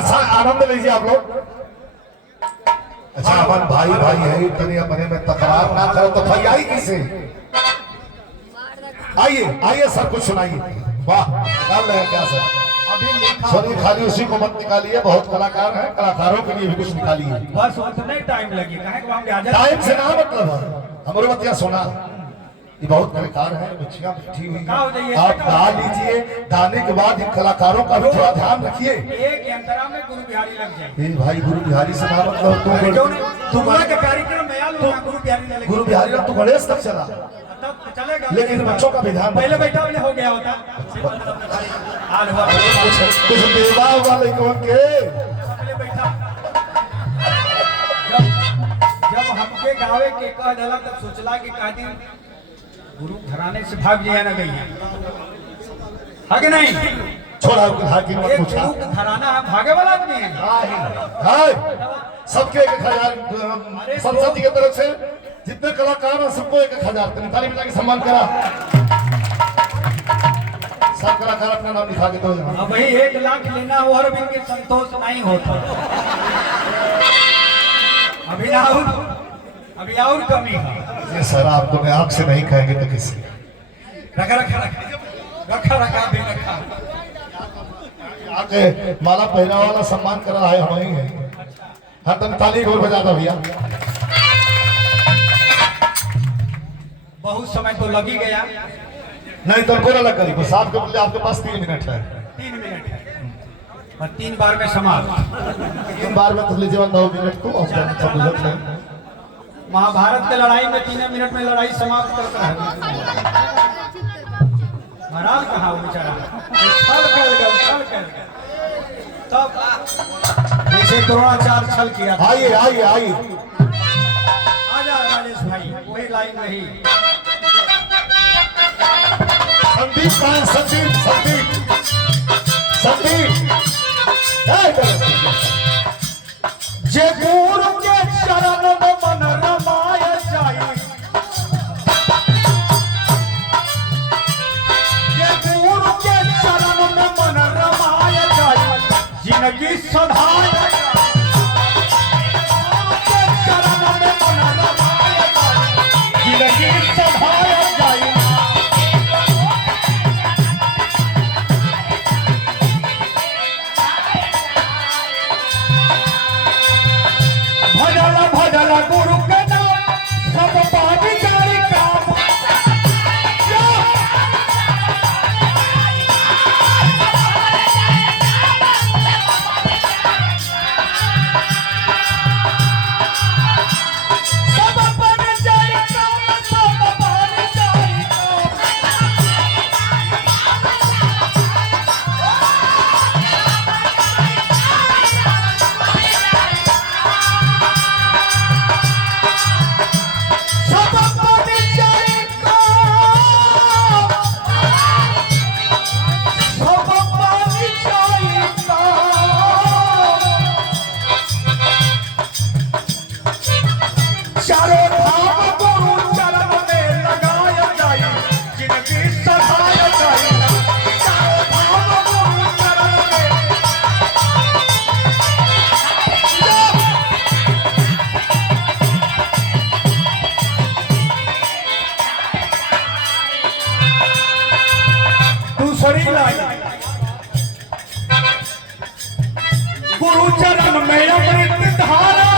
अच्छा आनंद लीजिए आप लोग। अच्छा अपन भाई भाई है, इतने अपने में तकरार ना करो तो भाई आई किसे। आइए आइए सर कुछ सुनाइए। वाह निकाल रहे हैं क्या सर? सुनिए खाली उसी को मत निकालिए, बहुत कलाकार हैं, कलाकारों के लिए भी कुछ निकालिए। बस उतना ही टाइम लगेगा। टाइम से ना मतलब है हमारे बतिया सोना, ये बहुत कलाकार है, बच्चियां बैठी हुई हैं, आप गा लीजिए। गाने के बाद इन कलाकारों का भी थोड़ा ध्यान रखिए। एक अंतरा में गुरु बिहारी लग जाए। भाई गुरु बिहारी से ना मतलब तू के कार्यक्रम में आ लो, गुरु बिहारी लग। गुरु बिहारी तू गणेश तक चला, तब चलेगा, लेकिन बच्चों का विधान पहले बैठा वाले हो गया होता। कुछ देवा वाले को के बैठा जब हमके गावे के कह दिला तब सोचला कि का दिन गुरु घराने से भाग जाए ना गई है कि नहीं। छोड़ा की मत पूछा, गुरु घराना भागे वाला आदमी है। सबके 1000 संसद की तरफ से जितने कलाकार हैं सबको 1000 ताली बजा के सम्मान करा। सब कलाकार अपना नाम लिखा के दो। अब वही 1 लाख लेना और भी के संतोष नहीं होता। अभी और कमी है। ये सर आपको मैं आँख से नहीं कहेंगे तो किसी रखा भी रखा आके माला पहना वाला सम्मान करा है हम ही है। हर दम ताली और बजा दो भैया। बहुत समय तो लग ही गया। नहीं तो कोई लग गई बस आपके बोले आपके पास 3 मिनट है। 3 मिनट है और 3 बार में समाप्त। 3 बार में तो लीजिए 9 मिनट को सब है। महाभारत के लड़ाई में 3 मिनट में लड़ाई समाप्त करता है। महाराज कहा बेचारा छल कर गया तब जैसे द्रोणाचार्य छल किया। आइए आइए आइए आजा राजेश भाई, वही लाइन रही। संदीप कहाँ है? संदीप जे गुरु के चरण में मन रमाय जाई, जे गुरु के चरण में मन रमाय जाई, जिंदगी सधाय के चरण में मन रमाय जाई, जिंदगी सधाय जाई। भजल गुरु के नाम सब पापी जारी काम। सब बन जाए काम, सब बन जाए काम। चारों धाम गुरु चरण में लगाया जाए, जिनकी सधाया जाए। चारों धाम गुरु चरण में दूसरी लाइन गुरु चरण में अमृत धारा,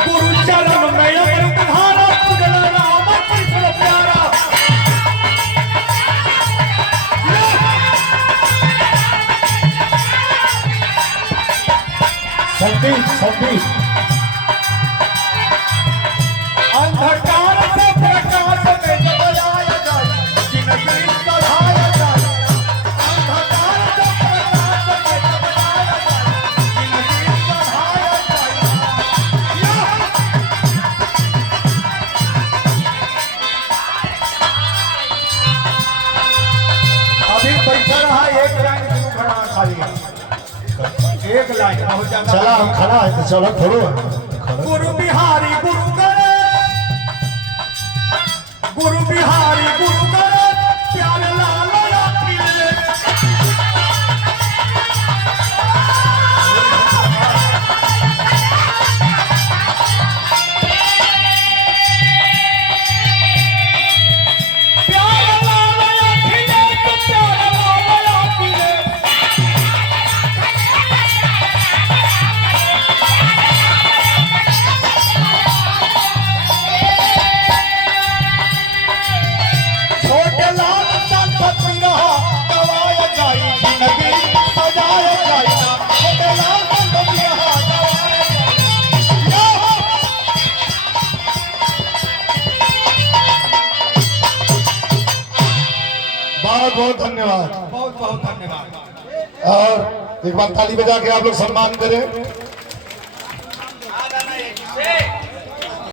गुरु चरण में अमृत धारा, पूजन राम कृष्ण प्यारा। संदीप अंधकार से प्रकाश में जलाया जाए, जिनकी सधाया जाए। अंधकार से प्रकाश में जलाया जाए, जिनकी सधाया जाए। अभी बैठा रहा 1 लाइन गुरु खड़ा खाली 1 लाइन बहुत ज्यादा। चला हम खड़ा है तो चलो थोड़ो गुरु बिहारी गुरु गणेश, गुरु बिहारी गुरु गणेश, प्यारे लाल धन्यवाद। बहुत बहुत धन्यवाद। और एक बार ताली बजा के आप लोग सम्मान करें।